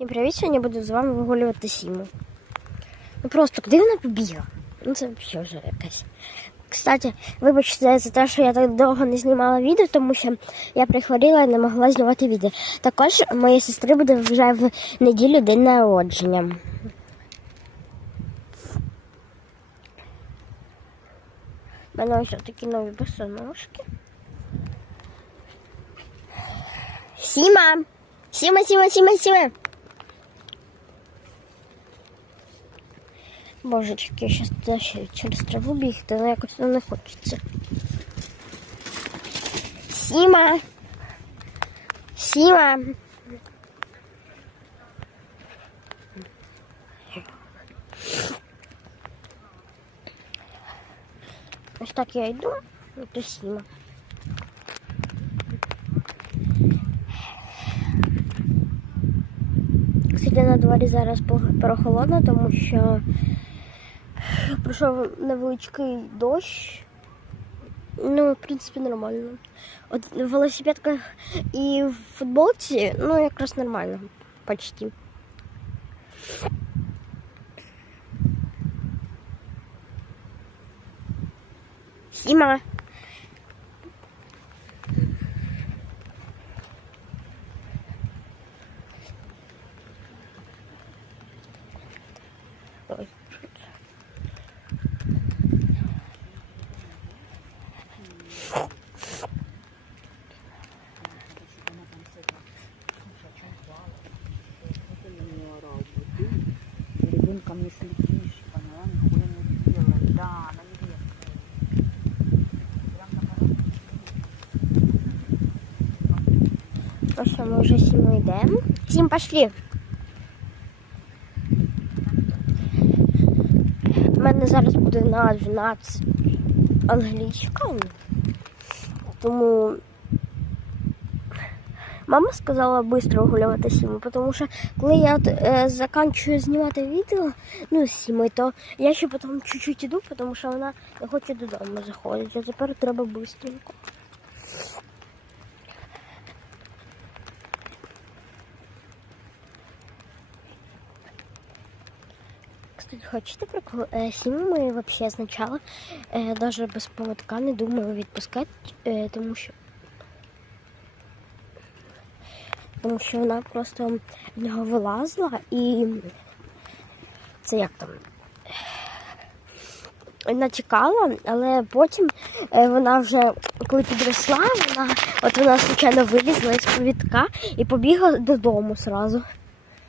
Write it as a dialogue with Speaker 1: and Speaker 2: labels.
Speaker 1: Всім привіт, сьогодні буду з вами вигулювати Сіму. Ну просто куди вона побігла? Ну це взагалі вже якась. Кстати, вибачте за те, що я так довго не знімала відео, тому що я прихворіла і не могла знімати відео. Також моєї сестри буде вже в неділю день народження. У мене ось такі нові босоножки. Сіма! Сіма, Сіма, Сіма, Сіма! Божечки, туди ще через траву бігти, але якось ну, не хочеться. Сіма! Сіма! Ось так я йду, до Сіма. Кстати, на дворі зараз прохолодно, тому що пройшов невеличкий дощ. Ну, в принципі, нормально. От в велосипедках і в футболці, ну, якраз нормально. Почти. Сіма. Ой,
Speaker 2: Ребенка мне слепишь, поняла, нихуя не делает. Да, она не
Speaker 1: Ну що, ми вже сім йдемо. Сім пошли. У мене зараз буде на 12 англійська. Тому мама сказала швидко гуляти сіму, тому що коли я от, е, закінчую знімати відео, ну з сіми, то я ще потім чуть-чуть іду, тому що вона не хоче додому заходити. А тепер треба швидко. Кстати, хочете прикол? Э, Сіму ми вообще сначала э, даже без поводка не думали відпускати, э, тому що тому що вона просто в нього вилазила і це як там натікала, але потім е, вона вже коли підросла, вона от вона звичайно вилізла із повідка і побігла додому сразу.